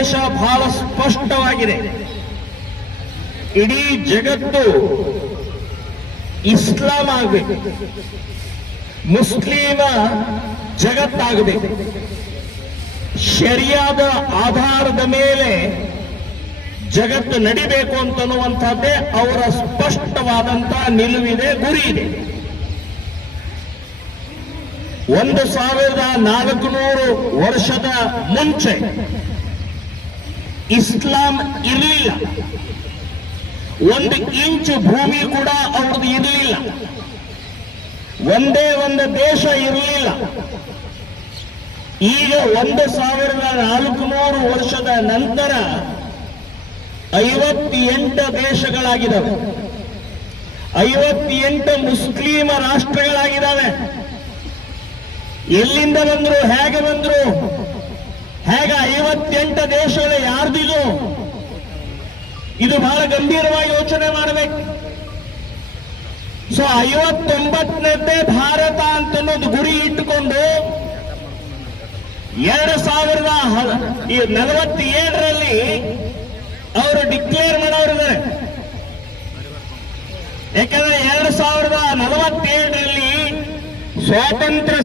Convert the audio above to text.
ಉದ್ದೇಶ ಬಹಳ ಸ್ಪಷ್ಟವಾಗಿದೆ. ಇಡೀ ಜಗತ್ತು ಇಸ್ಲಾಂ ಆಗಬೇಕು, ಮುಸ್ಲಿಮ ಜಗತ್ತಾಗಬೇಕು, ಶರಿಯಾದ ಆಧಾರದ ಮೇಲೆ ಜಗತ್ತು ನಡಿಬೇಕು ಅಂತನ್ನುವಂಥದ್ದೇ ಅವರ ಸ್ಪಷ್ಟವಾದಂತಹ ನಿಲುವಿದೆ, ಗುರಿ ಇದೆ. 1400 ವರ್ಷದ ಮುಂಚೆ ಇಸ್ಲಾಂ ಇರಲಿಲ್ಲ. 1 ಇಂಚು ಭೂಮಿ ಕೂಡ ಅವ್ರದ್ದು ಇರಲಿಲ್ಲ. ಒಂದೇ ಒಂದು ದೇಶ ಇರಲಿಲ್ಲ. ಈಗ 1400 ವರ್ಷದ ನಂತರ 58 ದೇಶಗಳಾಗಿದ್ದಾವೆ. 58 ಮುಸ್ಲಿಮ ರಾಷ್ಟ್ರಗಳಾಗಿದ್ದಾವೆ. ಎಲ್ಲಿಂದ ಬಂದ್ರು, ಹೇಗೆ ಬಂದ್ರು, ಹೇಗೆ 58 ದೇಶಗಳು ಯಾರ್ದಿದು? ಇದು ಬಹಳ ಗಂಭೀರವಾಗಿ ಯೋಚನೆ ಮಾಡಬೇಕು. ಸೊ 59ನೇ ಭಾರತ ಅಂತ ಅನ್ನೋದು ಗುರಿ ಇಟ್ಟುಕೊಂಡು 2047ರಲ್ಲಿ ಅವರು ಡಿಕ್ಲೇರ್ ಮಾಡೋರಿದ್ದಾರೆ. ಯಾಕಂದ್ರೆ 2047ರಲ್ಲಿ ಸ್ವಾತಂತ್ರ್ಯ